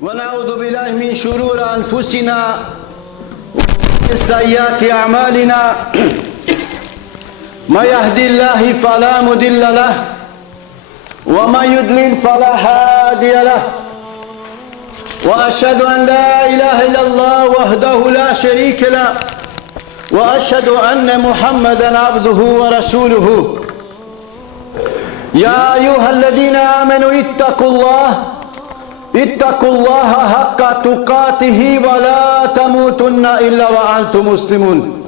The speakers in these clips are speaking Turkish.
ونعوذ بالله من شرور أنفسنا ومن سيئات أعمالنا ما يهدي الله فلا مضل له وما يضلل فلا هادي له وأشهد أن لا إله إلا الله وحده لا شريك له وأشهد أن محمدا عبده ورسوله يا أيها الذين آمنوا اتقوا الله حق تقاته ولا تموتن إلا وأنتم مسلمون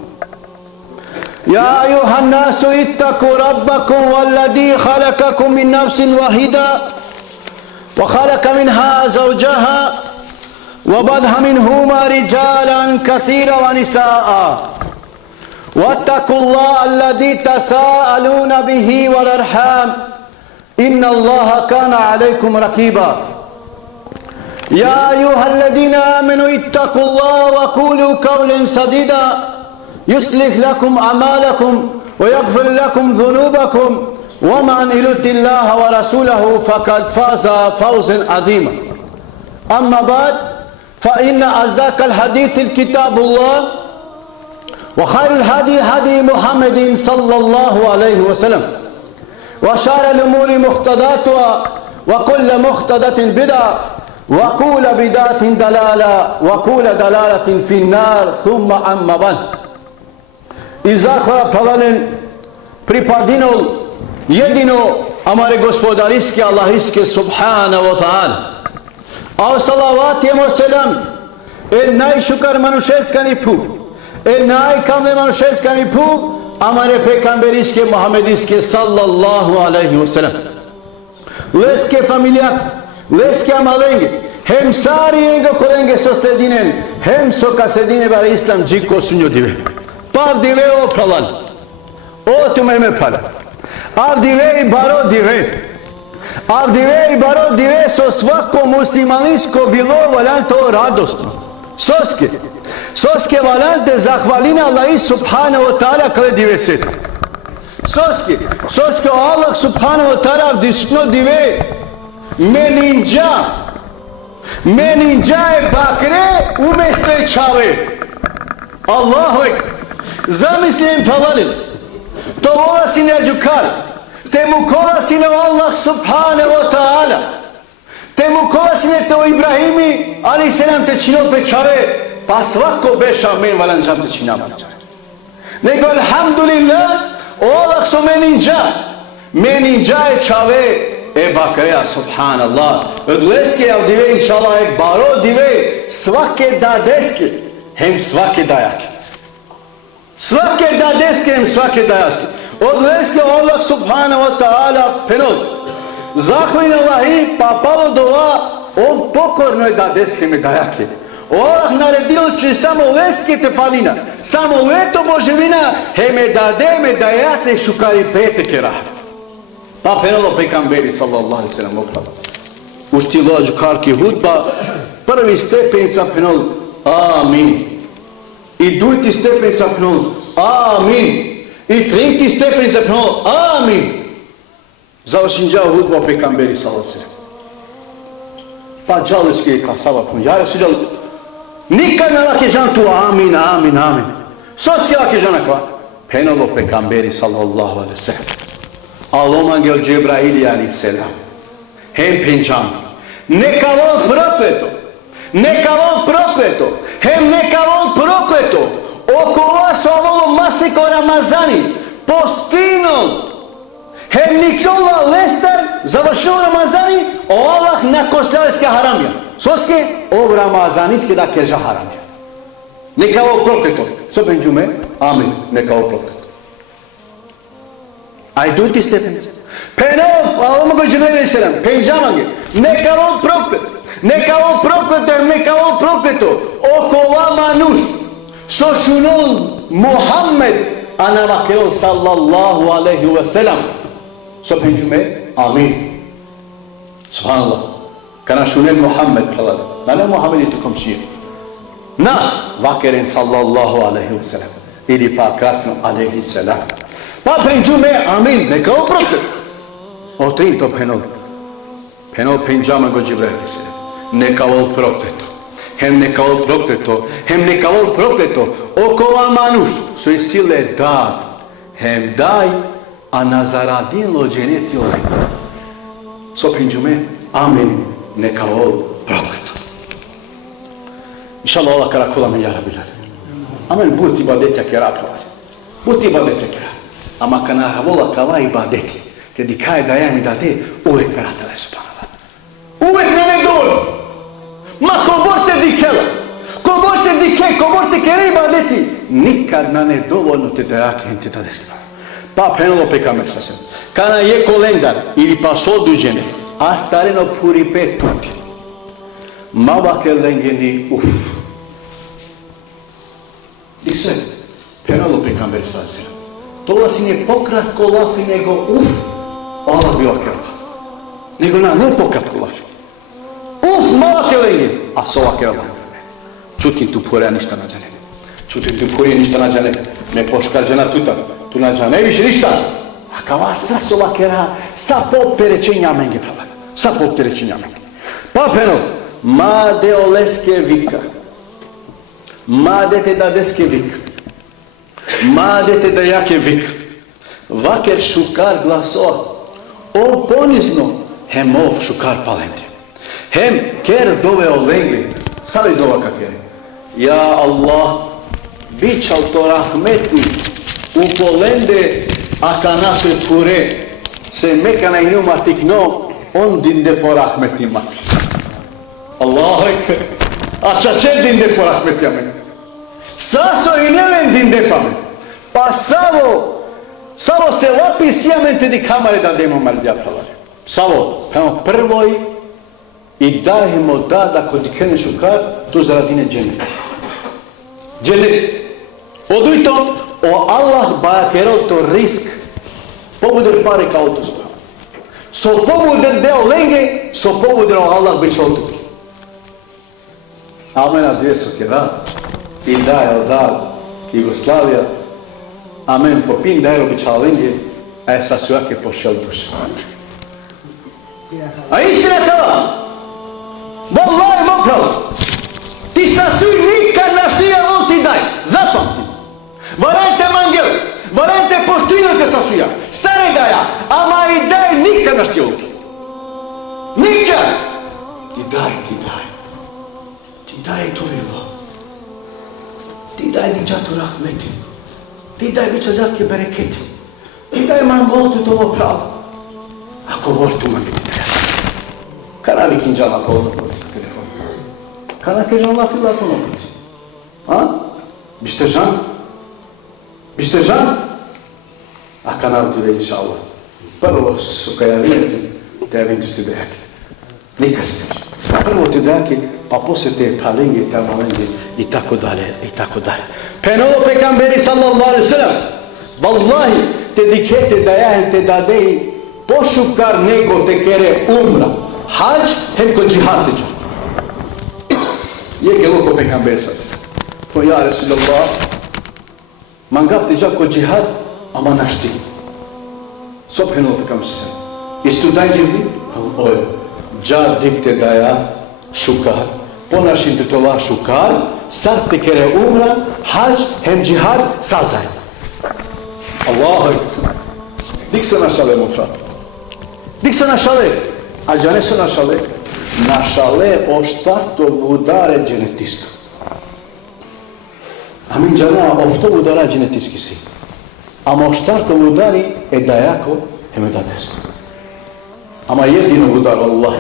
يا أيها الناس اتقوا ربكم والذي خلقكم من نفس واحدة وخلق منها زوجها وبث منهما رجالا كثيرا ونساء واتقوا الله الذي تساءلون به والأرحام إن الله كان عليكم رقيبا يا أيها الذين آمنوا اتقوا الله وقولوا قولا سديدا يصلح لكم أعمالكم ويغفر لكم ذنوبكم ومن يطع الله ورسوله فقد فاز فوزا عظيما أما بعد فإن أصدق الحديث كتاب الله وخير الهدي هدي محمد صلى الله عليه وسلم وشر الأمور محدثاتها وكل محدثة بدعة وكل بدعة ضلالة وكل ضلالة في النار ثم أما بعد и захвала правален припадинол едино амаре господариске Аллахиске субхана ва таала а салават и селам најшукар манушевскани пу најкамле манушевскани пу амаре пекамбериске Мухамедиске саллаллаху алейхи ва салам леске фамилија леске амаленге hem sarijengo kolenge sostedinen hem soka sedine bar islam jiko sunjo dive pav dive opralan o tume me para av dive i baro dive so svako muslimansko bilo valan to radostno soske valan te zahvalina Allah subhanahu wa ta'ala kale dive set soske Allah subhanahu wa ta'ala disno dive meninja je bakre umjesto je čave Allahu ekber zamislim pravalil to vola si ne džukar te mu kola si ne Allah subhanahu wa ta'ala te mu kola si ne to Ibrahimi ali se nam te čino pečare pa svako beša men valan žam te čina pečare nego alhamdulillah Allah su meninja je čave bakreja subhanallah od leske al dive inšallah ek baro dive svake da deske hem svake dajake od leske Allah subhanahu wa ta'ala penod zahvalin Allahi pa palo dova on pokorno je da deske me dajake Allah naredilo će samo leske te falina samo leto boževina heme dade me dajate šukari pete kerah pa penalo pekamberi sallallahu alaihi sallam oprava uštilo džukarki hudba prvi stepenica penalo amin i dujti stepenica penalo amin i trinti stepenica penalo amin završin džao hudba pekamberi sallallahu alaihi sallam pa džaleski je kasava penalo ja si džal nikad ne lake žan tu amin soski lake žana kva penalo pekamberi sallallahu alaihi sallam Alloman gel Cebrail aleyhisselam hem pençam neka vol prokleto hem neka vol prokleto oko vas ovolo maseko Ramazani postinom hem Nikola Lestar završio Ramazani Allah na kostelske haramja soske ov Ramazaniske da keža haramja neka vol prokleto so penđume amin neka vol prokleto aj dujti stepenice penov Allahumma Jibril aleyhisselam penjamange neka vol prokleto oko vama nuš so šunul Muhammed anavakeo sallallahu aleyhi ve sellem so penjume amin subhanallah kana šunel Muhammed nane Muhammed iti komšije na vakeren sallallahu aleyhi ve sellem ili pa kratno aleyhi selam pa penjume amin neka oproste o tri to penol penjama go Jibril aleyhisselam neka vol proklето. Hem neka vol proklето, hem neka vol proklето. Окова мануш, сој силе дад, hem дай, а на зарадин ло дженети оле. Со пенџуме, амин, neka vol proklето. Иншаллах, Аллах каракула ме јара билар. Амен, бут ибадетја ке рапавар. Бут ибадетја ке рапавар. Ама кана вола кава ибадети, те дикај да ја ми даде, увек перателе субханаллах. Увек не недолу. Ма коворте дикела, коворте дике, коворте ке ибадети, никад на недоволно те дајаке ин те даде субханаллах. Па Пенелопе камесасен. Кана е колендар или па содуџене, а старено пури пет пути. Мава ке ленгени уф. Дисе, Пенелопе камесасен. Тоа си не пократко лафи, него уф, ала била керла. Него не пократко лафи. Уф, мала келење, а сова керла. Чутин ту пореа ништа наđане. Чутин ту пореа ништа наđане. Не пошкарđена тута. Tu nađa ne više ništa. A kava sa sova kera, sa popterećenja menge prava. Sa popterećenja menge. Pa peno, made oleske vika. Made te da deske vika. Made te da jake vika. Vaker šukar glasova. O ponizno, hem ov šukar palende. Hem ker dove olenge. Savi dova kakere. Ja Allah, bićal to rahmetni. U polende aka se pure se mekana inumatik no on dinde po rahmetima. Allahu ekber. A čače dinde po rahmetima. Saso i neven dinde pamet. Pa samo se lapi sjamente di kamare da demo mardja pravare. Samo prvoj i dajemo da kod dikene šukar tu zaradine dženet. Dženet. Oduj to. O Allah bakerao to risk pobuder pare kao to zbog. So pobuder deo lenge, so pobuder Allah biće otuki. Amen, a dvije su kjera. I da, Jugoslavija. Amen, popin da je bića lenge, a je sad su jake pošel duše. A istina kava, Wallahi mopravo, ti sa svi nikad naštija vol ti daj, zapamti. Varente mangel, varente poštinujte sa suja, sare daja, ama i daj nikad na štjevki. Nikad! Ti daj to vila. Ti daj niđatu rahmeti. Ti daj bićađatke bereketi. Ti daj mangoltu tovo pravo. Ako voltu mangeti daja. Kana vi kinđala pa ono proti telefon? Kana kežan la fila ako ono proti? A? Bište žan? Biste žan? A kanal ti da inša Allah. Prvo su kada vidjeti, te vindu ti dejake. Nikad se ne. Prvo ti dejake, pa poslije te palenge, te malenge i tako dalje, i tako dalje. Penelope kamberi sallallahu alaihi sallam. Wallahi, te dikete dajahen te dadeji pošukar nego te kere umra. Hađ, hem kod džihad te džan. Jeke loko pe kamberi sallam. To ja, Resulullah, man gafte jako džihad, ama našti. Sobheno takam se. Istu daj džihdi? Oje. Džad dikte daja šukar. Ponašin te tola šukar, sad te kere umra, hađ, hem džihad, sazaj. Allahu ekber. Dik se našale mufra. Dik se našale. A džane se našale. Našale o štarto udare dženetisto. Amin džana ovto udara dženetiski si. Ama štarto udari dajako eme da desko. Ama jedino udar, Allah.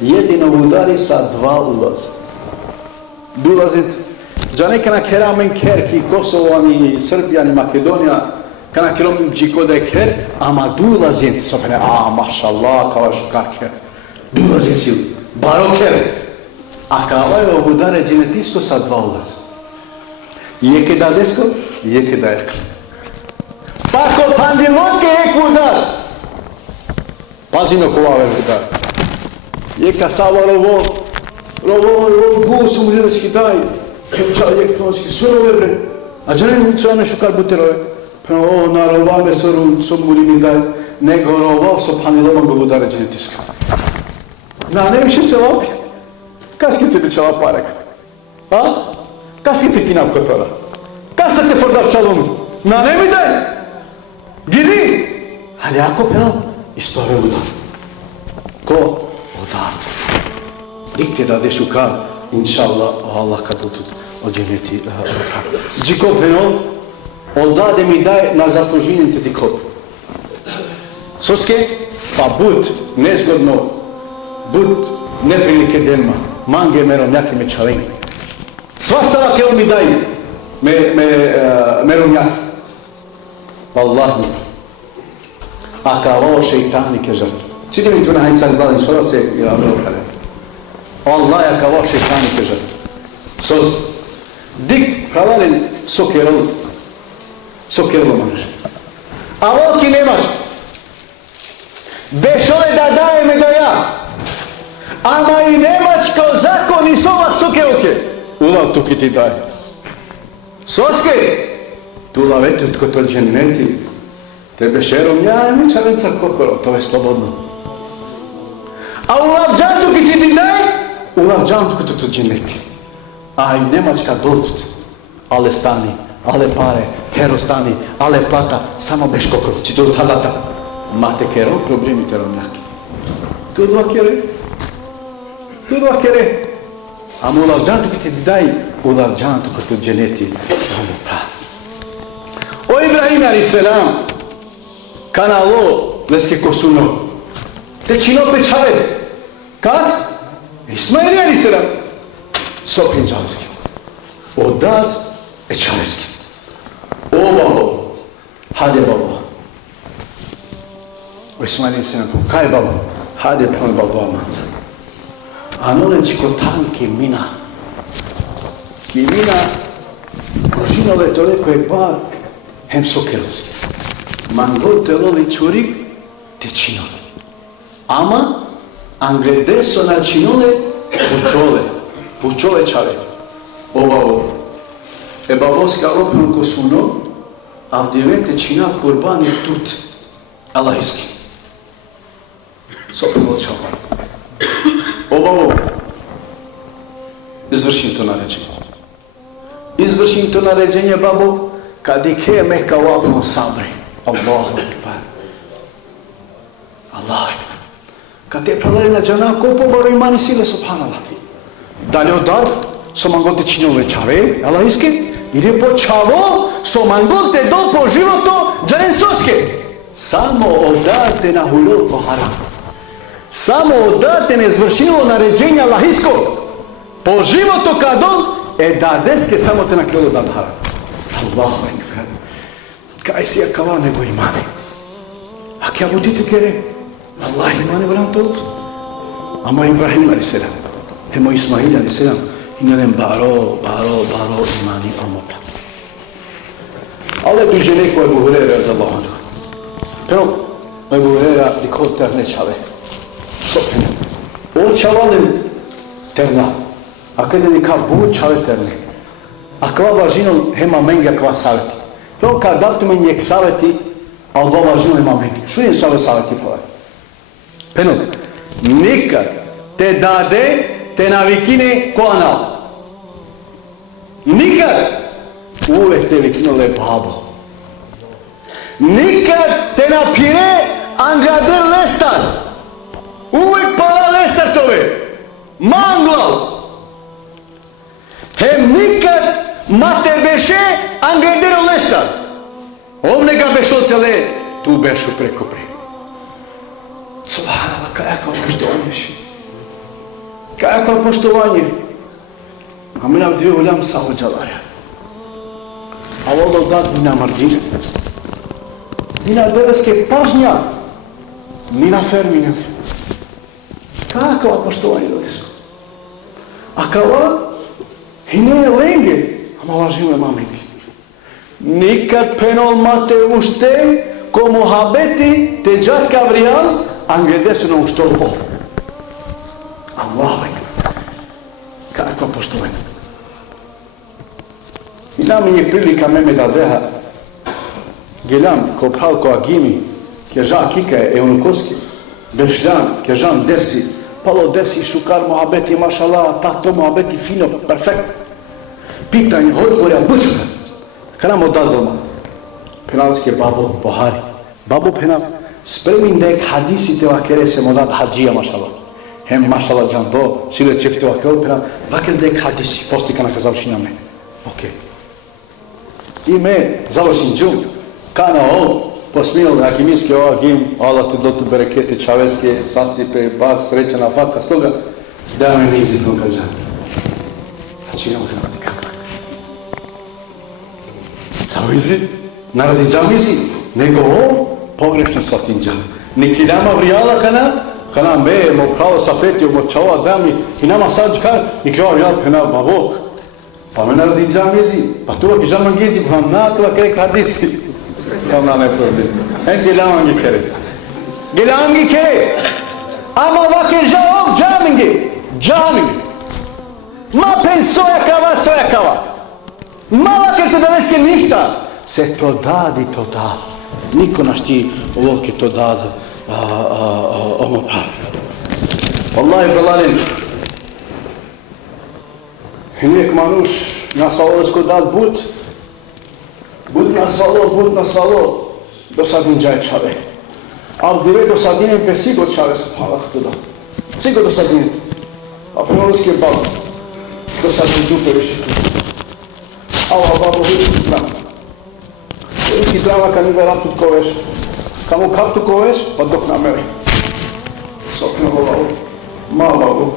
Jedino udari sa dva ulaza. Dolazit, džane kana keramen kerki, Kosovo, ani Srbija, ani Makedonija, kana kerom džikode ker, ama dolazit, sopene, mašallah, kao šukar ker. Dolazit sil, baro ker. A kao je udare dženetisko sa dva ulaza. Jeke da desko, jeke da erka. Pako pandilotke jek udar. Pazimo ko ove udar. Jeka sava rovo gu su muljerski daj. Kemča jek tonski surove bre. A džanem su ane šukar buterove. Pa ovo na rovame su mulimi daj. Nego rovov su pandiloma go udare dženetiska. Na ne više se opje. Kaskite li çala parek? Ha? Kaskite kinav kotora? Kaskite fordar çalum? Nane mi de? Gidi? Ali ako peno? İstove udar. Ko? Udar. Dikte da deşuka, inşallah Allah kadutut o cenneti. Džiko peno, onda de mi daj na zasluženje te dikot. Soske? Pa bud nezgodno, bud neprilike delma, mange meronjaki me čaveni. Svašta lake mi daj meronjaki. Wallahi. A kao šeitani kežar. Čite mi tu na hajca gledali, što se je amelo kada. Wallahi, a kao šeitani kežar. Sos, dik pravalen sokerolo manže. A volki nemaš. Bešole da daje me da ja. Ama i nemačko zakon i sovac sokeroke. Ulav tuki ti daje. Soske. Tu lavetu tko to dženeti. Tebe šerom ja i mi čavenca kokoro. To je slobodno. A ulav džan tuki ti daje. Ulav džan tuki to dženeti. A i nemačka dodut. Ale stani, ale pare, hero stani, ale plata. Samo beš kokoro. Či to talata. Mate kero, problemi teronjaki. Tu dva kere. Ama ulavđantu ki ti daj, ulavđantu ko tu dženeti. O Ibrahim a.s. Kanalo leske kosuno. Te čino pečave. Kas? Ismail a.s. Sopin džanski. Odad ečaveski. O babo. Hade babo. O Ismail a.s. Kaj babo? Hade pon babo amanca. Anoleći kotan kimina. Kimina prožinove toliko je bar hem sokerovski. Mangol teloli čurik te činole. Ama angledeso na činole pučole čave. Ovo. E baboska opnom kosuno, a v devete čina kurban je tut. Allahijski. Sopet odšao. Ovo, izvršim to naređenje. Izvršim to naređenje, babo, kad ih je meka ovakvom sabri. Allahu ekber. Allahu ekber. Kad te pravali na džana, ko pobaro imani sile, subhanallah. Da li odar, so mangol te činio večave, Allahijske, ili počavo, so mangol te do po životo, džaren soske. Samo odar te na hulul po haram. Samo odate ne izvršilo naređenja Allahijskog. Po životu kad on, da deske samo te na krilo da dhara. Allahu ekber. Kaj si akava nego imane. A kja budite kere? Allah imane volam to. Amo Ibrahim a.s. Hemo Ismail a.s. Inelem baro imani amopla. Ale bliže neko je Buhurera za Allahom. Pero, je Buhurera di koter ne čave. O čavalem terna. A kada mi ka bu čave terni. A kva važinom hema menga kva saveti. Pro kad davtu mi njek saveti, a dva važinom hema menga. Što je sve saveti pove? Peno, nikad te dade, te navikine ko anal. Nikad uvek te vikinole babo. Nikad te napire angader lestar. Uvijek pala lestartove. Manglav. Hem nikad mater beše angredero lestar. Ovne ga bešo tele, tu bešu preko pre. Subhanallah, kajako poštovanje beše. Kajako poštovanje. A mi nam dvije uljam samo džalarja. A ovo dat mi na margine. Mi na dedeske pažnja. Mi na fermine. Kakva poštovanje dodisko? A kao i ne lenge, ama lažile mamenki. Nikad penol mate ušte, ko muhabeti te džat kavrijal, angredesu na uštol ov. Allahu ekber. Kakva poštovanje. I nam je prilika meme da deha. Gelam, ko pravko agimi, keža kika je unukoski, bešljan, kežan dersi, Пало деси шукар муабети, машала, тато муабети, фино, перфект. Питање, одговори, бучка. Кана му дазома. Пеналски бабо, Бохари. Бабо пенал, спремин дек хадисите вакере се модат хаджија, машала. Хем машала джандо, силе чефте вакел пенал, вакел дек хадиси, пости кана заврши на мен. Окей. И ме завршин джум, кана ол, посминал на химиски гим, Allah ti dotu berekete čaveske, sastipe, bak, sreća na faka, stoga da me nizikom kažem. Znači ne možemo nikako. Zavizi, naradi džamizi, nego ovo pogrešno shvatim džam. Neki nama vrijala kana me, mo pravo sapetio, mo čava dami, i nama sad kar, i kao ja kana babo, pa me naradi džamizi, pa tu ki džaman gizi, pa na tu kre hadisi. Kamna ne problem. En gelangi kere. Gelangi kere. Ama vake žao džamingi. Ma penso soja kava. Ma vake te daneske ništa. Se to dadi. Niko naš ti ovdje to dada. Ono pravi. Wallahi belalin. Hinek manuš nas ovdje dad bud. Bud nasvalo, dosadin džaj čave. Al dire dosadine pe sigo čave subhanallah tuda. Sigo dosadine. A prenoruski je babo. Dosadin dupe više tu. Ava babo vidi drama. Vidi drama kad mi veram tut koveš. Kamo kaptu koveš, pa dok na meri. Sokne ovo. Ma babo.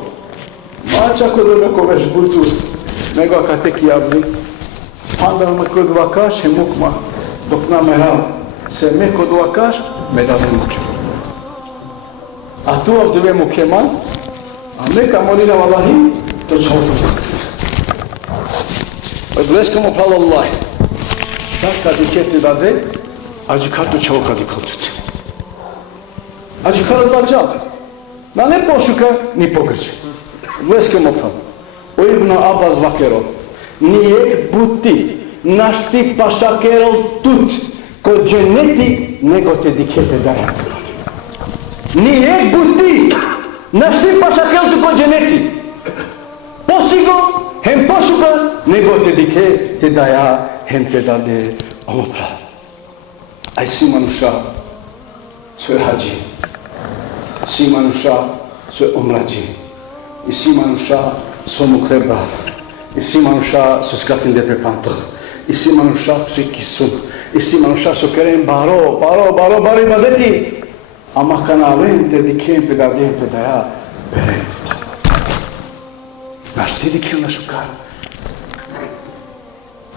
Ma čako da me koveš budu. Nego kad tek javni. Anda me kod vakaš je mukma, dok nameral se me kod vakaš, me da ne muke. A tu ovdje muke man, a neka molina Allahi, to čao sam zakriza. Odleskamo pala Allahi. Sad kad i keti dade, ađi kartu čao kad i kaltuce. Ađi kartu da džabe. Na ne pošuka, ni pogrđe. Odleskamo pala. O Ibn Abbas vakero. Nijek buti naš ti pašakerol tut kod dženeti nego te dikete daja. Nijek buti naš ti pašakerol tut kod dženeti. Posigo, hem pošuka, nego te dikete daja, hem te dade omopra. Aj si manuša, svoje hađi. Si manuša, svoje omrađi. I si manuša, svoje mukre brada. I si manuša su skatin de pe pantor. I si manuša su kisum. I si manuša su kerem baro ibadeti. Ama kanavente dikem pe da ja berem. Naš ti dikem na šukar.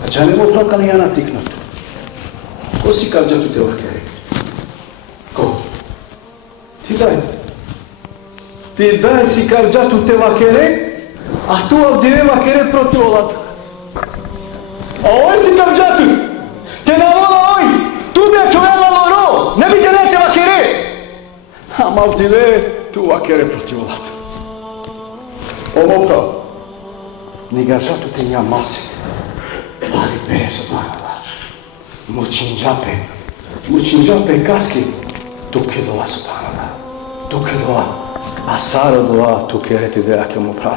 A dža nemo plakali ja natiknutu. Ko si kad džatu te ovkeri? Ko? Ti daj si kad džatu te vakere? A tu ovdje vakere protiv olata. A ovoj si kam džatu. Te nalola oj. Tu bi čovjela loro. Ne bi te nete vakere. A ovdje tu vakere protiv olata. Ovo pravo. Niga žatu te nja masi. Ali bez odmagala. Mučinđape kaski. Tuke dova subhanallah. Tuke dova. A saro dova tuke reti de akem upravo.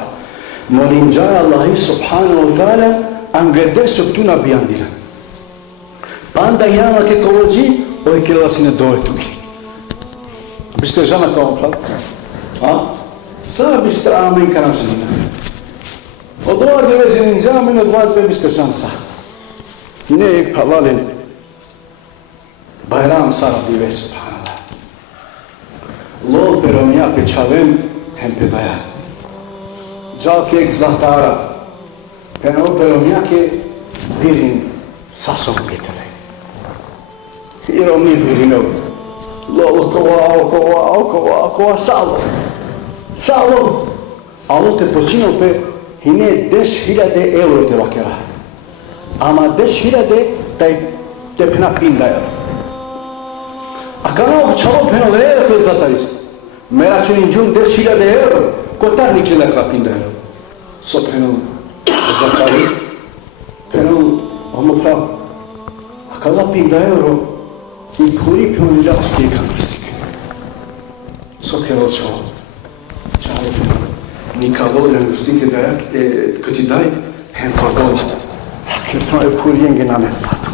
Molinđaja Allahi subhanahu wa ta'ala angede su tu nabijandila. Panda jama ke kovođi, oj kjela si ne dove tuki. Biste žena kao prav? Sada biste amen kana ženina. Od ova dve ženin amen, od ova dve biste žan sa. Ne pavalin. Bayram sara dive subhanallah. Lov peronja pečavem hem pedaja. Džal kek zlatara, pena operomjake virin sasom pitale. Iro mi virinov, lolo kova salo. Alo te počinao pe hine 10.000 euro te vakera. Ama 10.000 taj te pena pindaja. A kana čalo pena lera te zlataris. Mera čunin džun 10.000 euro. Kotar nikli nekla pindaja. So penul zakari, penul ono prav. A kada pindaja euro, i puri penul ljavski kanustike. So kero čao. Николай Рангустинке даяк къти дай хем фардон. Кетно пурjengi на не злато.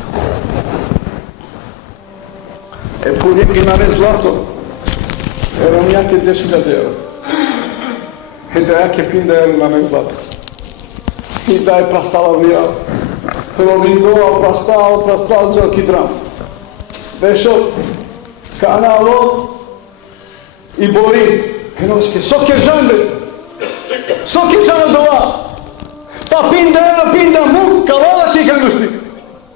Purjengi na ne zlato. Evo nejaké 10.000 €. Даяк пинда на не злато. И дай прастала вија. Ровингова прастал джалки драм. Вешо канало и бори. Хеновске соке жанбе. Соке жана дова. Па пинда му кавала ки гангусти.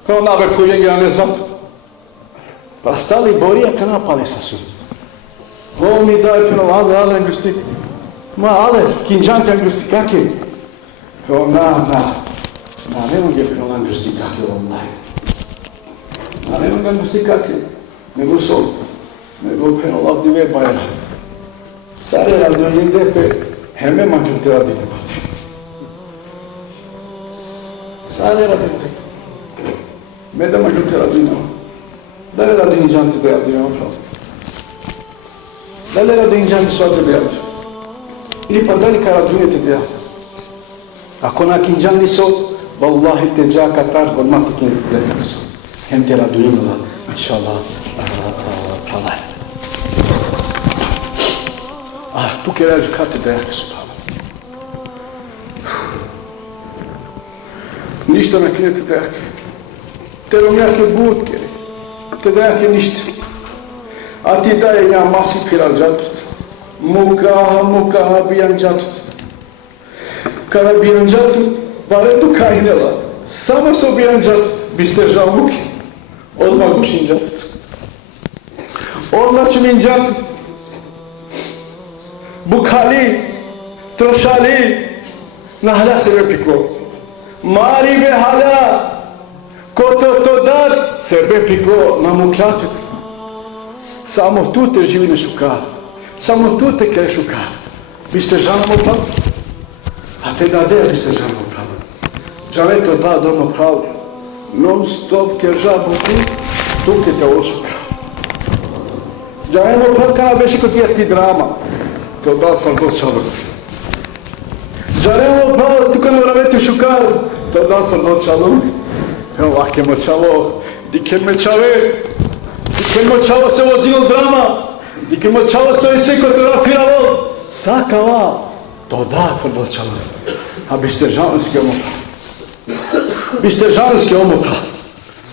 Као набер пурjengi на не злато. Прастали борија кана пале сасу. О ми дай пино але ангусти. Ма але кинџан ангусти каке? О на не може пино ангусти каке онлайн. Не може ангусти каке? Него сол. Него пино лав диве бајра. Саре радојинде пе хеме мајчунте радине бати. Саре радојинде. Меда мајчунте радине бати. Дали да инџанти да јади, имам право. Дали да инџанти соате да јади. Или па дали карадуните да јади. Ако на кинџанти со, валлахи те джа катар, одмах те кините да јади со. Хем те радуинала, иншаллах, пралай. Тук е раđu кате да јади со права. Ништо на кините да јади. Тером јаке будке. Те дајаке ништо. А ти дај ја маси пирал джатут. Мука бијан джатут. Када бијан джатут, барето кајнела. Само со бијан джатут, бисте жалуки. Одма гушин джатут. Одма чимин джатут. Букали, трошали, нахля себе пикло. Мари бе халя. Кото то дад, себе прикло на муклатет. Само тут е живи нешука. Само тут е кај шука. Бисте жанамо прав. А те даде бисте жанамо прав. Джавето да дома прав. Non-stop ке жабути, тук е те ошука. Джавемо прав кана беше котија ти драма. То да фардо чабот. Джавемо прав тука не вравети шукар. То да фардо чабот. Лаке мочало, дике мочало се возило драма, дике мочало се се фотографирало. Сакава, то да фудбалчало. А биште жански омопра.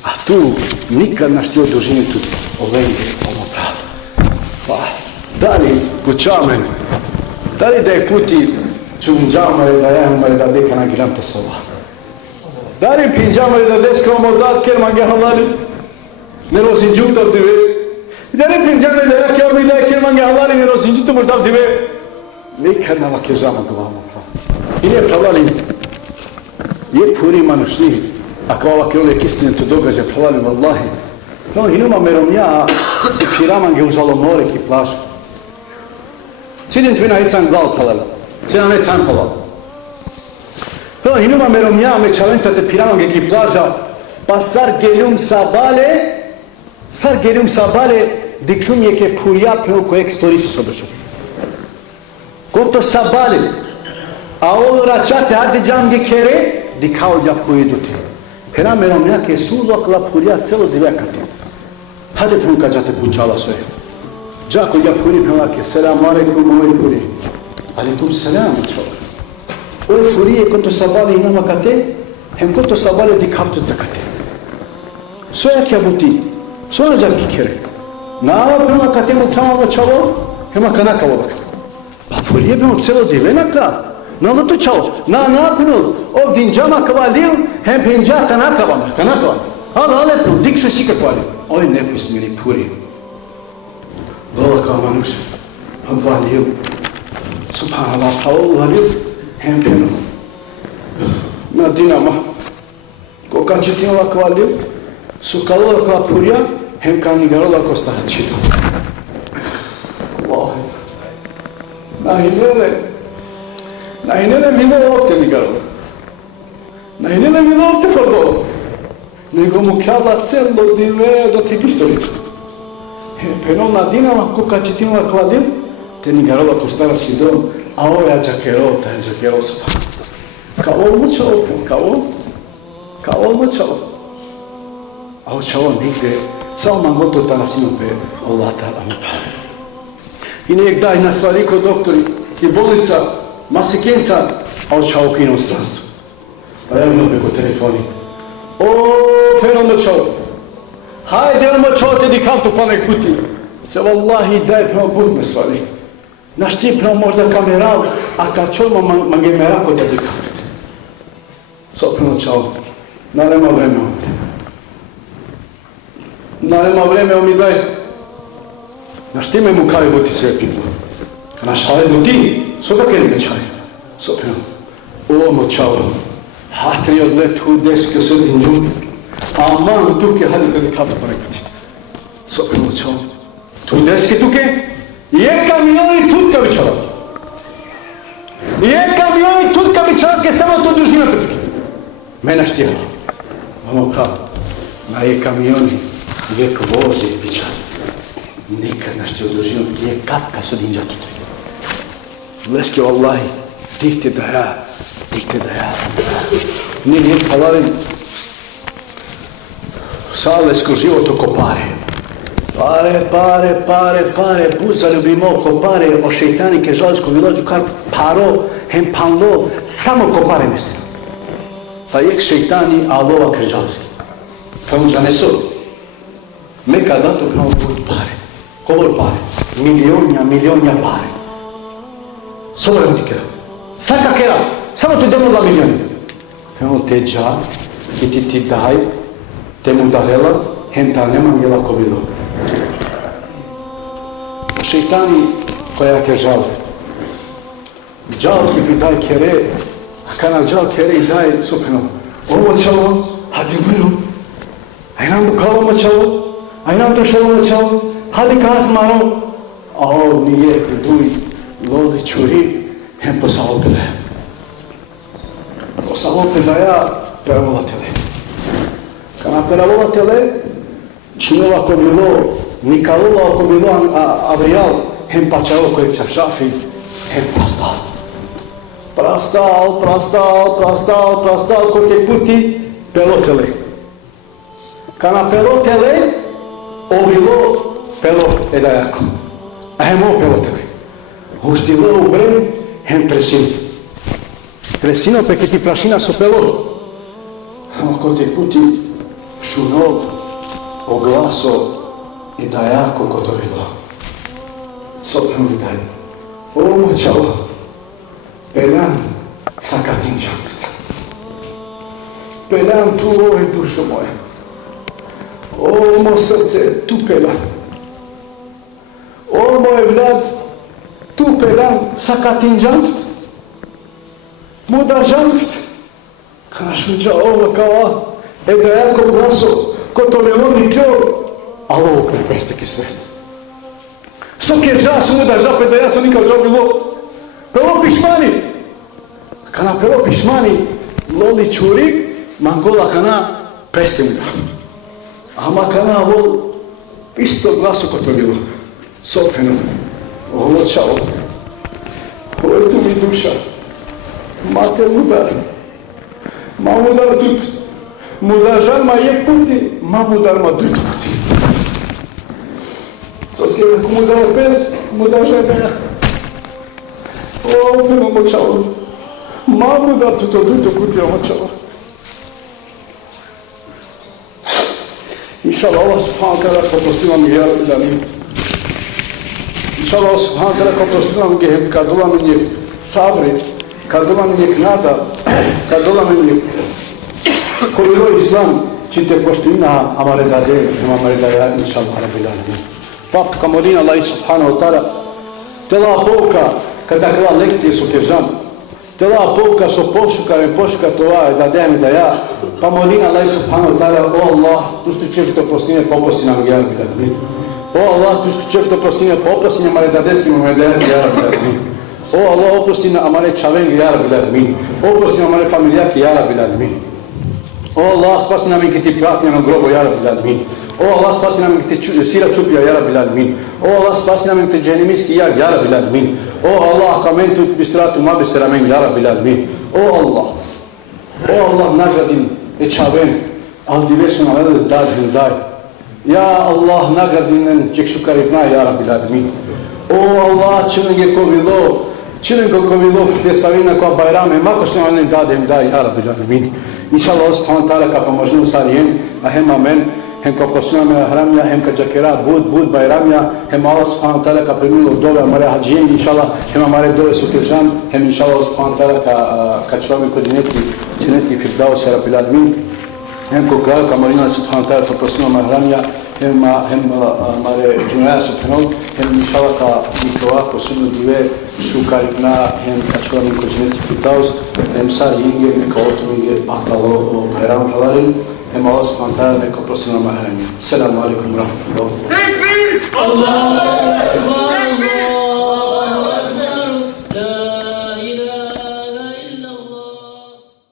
А ту никад наштио дужињето овенге омопра. Па, дали кучамен, дали да е пути чумџама да јамаре да дека на гиранто соба. Дали пинџама да деска омодат керман гахалали, не розинџутав диве. Дали пинџама да јаке омида керман гахалали, не розинџутав мордав диве. Никад нама кежама това омопра. И не правали, je puri manušni, ako ova kjolek istinito događa pravali vallahi. No, hinuma meromja i piramange uzalo more ki plažu. Cidin tvina ican glal pravali, cena ne tan pravali. No, hinuma meromja me čalenca te piramange ki plaža, pa sar gelium sabale diklum je ke purja pio kojeg storicu sobrču. Koto sabale, a ovo račate adi džamge kere, dikao ja pojedute. Pera meromja ke suzo kla purja celo divekate. Hade punka jate pučala svoje. Džako ja puri pela ke selam alaikum oi puri. Alaikum selam čovjek. Oi puri je koto sabale inama kate, hem koto sabale dikavtu takate. Soja kja buti, soja džaki kere. Nava pela kate mu tamo čavo, hema kanaka vobak. Pa puri je bilo celo divenaka. No to čao, na napinu, ovdje džama kavalil, hem pinđa kanakavam. Ale pru, dik se sika kvali. Oj nepismili puri. Vola kao manuš, valil. Subhanallah, paol valil, hem pinu. Na dinama. Koka četinova kvalil, su kalola kla purja, hem kao nigarola kosta čito. Allahi. Nahinele milo ovte nigaro. Nahinele milo ovte fardo. Nego mu kjava celo dive do te pistolicu. Peno na dinama koka četinova kladil, te nigarola kostarački dom, a ovo ja čakero se pa. Kao ovo čao. A ovo čao nigde, samo man gotovo ta nas ima pe Allah ta'ala. I nek daj nas valiko doktori i bolnica, masikenca, a ovo čao kino stranstvo. Pa ja imam preko telefoni. O, fenomen čao. Hajde ono čao te di kanto pa nek puti. Se vallahi daj prema budme stvari. Naš ti prema možda kameral, a kad čovjek man ge merako da di kanto. Soprano čao. Narema vreme ovdje. Narema vreme ovdje daj. Naš ti me mu kaj boti sve pitno. Naš hale boti, soga kjer me čaj. Soprano. Ovo čao. Hatri odlet hu deske sredin ljud. Aman tuke, hajde kada kapta pa nekati. Soprano čao. Tu deske tuke, je kamioni tutka bi čao. Je kamioni tutka bi čao, ke samo to dužina tuke. Mena štijela. Ono kao, na je kamioni, je vozi bi čao. Nikad na štijela dužina, je kapka sa dinđa tuke. Leske vallahi, dikte da ja. Nije palavim. Salesko život oko pare. Pare, puzali bi imao ko pare, o šeitanike žalsko vilođu, kar paro, hem panlo, samo ko pare misli. Pa jek šeitani, a lova krežalski. Pa mu zanesu. Meka dato pravo bud pare. Kovor pare. Milionja pare. Sobram ti kera. Saka kera. Samo ti demo 2 milioni. Pravo te dža, ki ti daj, te mu darela, hem ta nema mi lako bilo. Šeitani koja ke žale. Džal ki bi daj kere, a kana džal kere i daj supeno. Ovo čalo, hadi bilo. Aj nam bukalo čalo, aj nam to šalo čalo, hadi kas maro. A ovo nije duj, lodi čuri, hem posao pele. Posao pele ja, peravolatele. Kana peravolatele, činova ako bilo, Nikalova ako bilo Avrijal, hem pačalo kojeg će šafi, hem prastal, ko te puti, pelotele. Kana pelotele, ovilo pelo edajako. A hem ovo pelotele. Uštilo u brem, hem presin. Presino peke ti prašina so pelo. Ko te puti, šunov, oglaso, i da jako ko to bilo. Soprano mi daj. Ovo čalo. Pelan sa katinđantica. Pelan tu ovoj dušo moje. Ovo mo srce tu pelan. Ovo moje vlad tu pelan sa katinđantica. Muda žantica. Kana šuđa ovo kao da jako glaso ko to bilo mi kjo. Ali ovo prepestek i svest. Soke ža, samo da žape da ja sam nikad žao bilo. Pelo pišmani. Kana pelo pišmani, loli čurik, mangola kana pestem da. Ama kana vol, isto glaso ko to bilo. Sopeno. Ovo čao. Ovo je tu mi duša. Mate udar. Ma udar tut. Mudar žal ma je puti, ma mudar ma dut puti. Só que como dá o peso, mudar já é. Oh, meu amor, tchau. Mal mudar tudo porque eu tchau. Inshallah, Allah subhanahu wa ta'ala poprostiva mi ja da mi. Inshallah, Allah subhanahu wa ta'ala poprostiva mi ge kadula mi sabri, kadula mi knada, kadula mi koliko islam čite poština amare dade, amare daya inshallah rabbil alamin. Pak kamolin Allah subhanahu wa ta'ala tela pouka kada kala lekcije su kežam tela pouka so pošuka toa da dajem da ja pa molin Allah subhanahu wa ta'ala o Allah tu što često prostine poposti nam ja rabbil o Allah tu što često prostine poposti nam da deski mu da ja rabbil o Allah oprosti na amare čaven ja rabbil oprosti na amare familijaki ja rabbil O Allah, spasi nam i ti pratnja na grobu, ja Rabbil Alamin. O Allah, spasi nam i ti sira čupija, ja Rabbil Alamin. O Allah, spasi nam i ti dženimiski jag, ja Rabbil Alamin. O Allah, kamentu bistratu ma bistiramen, ja Rabbil Alamin. O Allah, nagradim eçaven, aldivesun alada dajin daj. Ya Allah, nagradim ček šukarivna, ja Rabbil Alamin. O Allah, čilenge kovilo, te stavina koja bajrame, mako što nam dadem daj, ja Rabbil Alamin. Inshallah, Allah subhanahu wa ta'ala, ka pomožnu sarijen, a hem amen, hem ka posuname hramja, hem ka džakera, bud bajramja, hem Allah subhanahu wa ta'ala ka premilo dove amare hađijen, inshallah, hem amare dove sukirjan, hem inshallah Allah subhanahu wa ta'ala ka čovjek ko dženeti firdaus, ja Rabbil Alamin, hem ko kraju ka marina subhanahu wa ta'ala ka posuname hramja, hem amare džunaya subhanahu, hem inshallah ka mikroa ko sudnu dive, šukarikna, hem ka čovjek ko dženeti firdaus, hem sarijen, ka otuminge, bahtalo, bayram kalarin, hem Allah subhanahu wa ta'ala neka prosila mahrami. Selamu alaikum wa rahmatullahi wa barakatuh.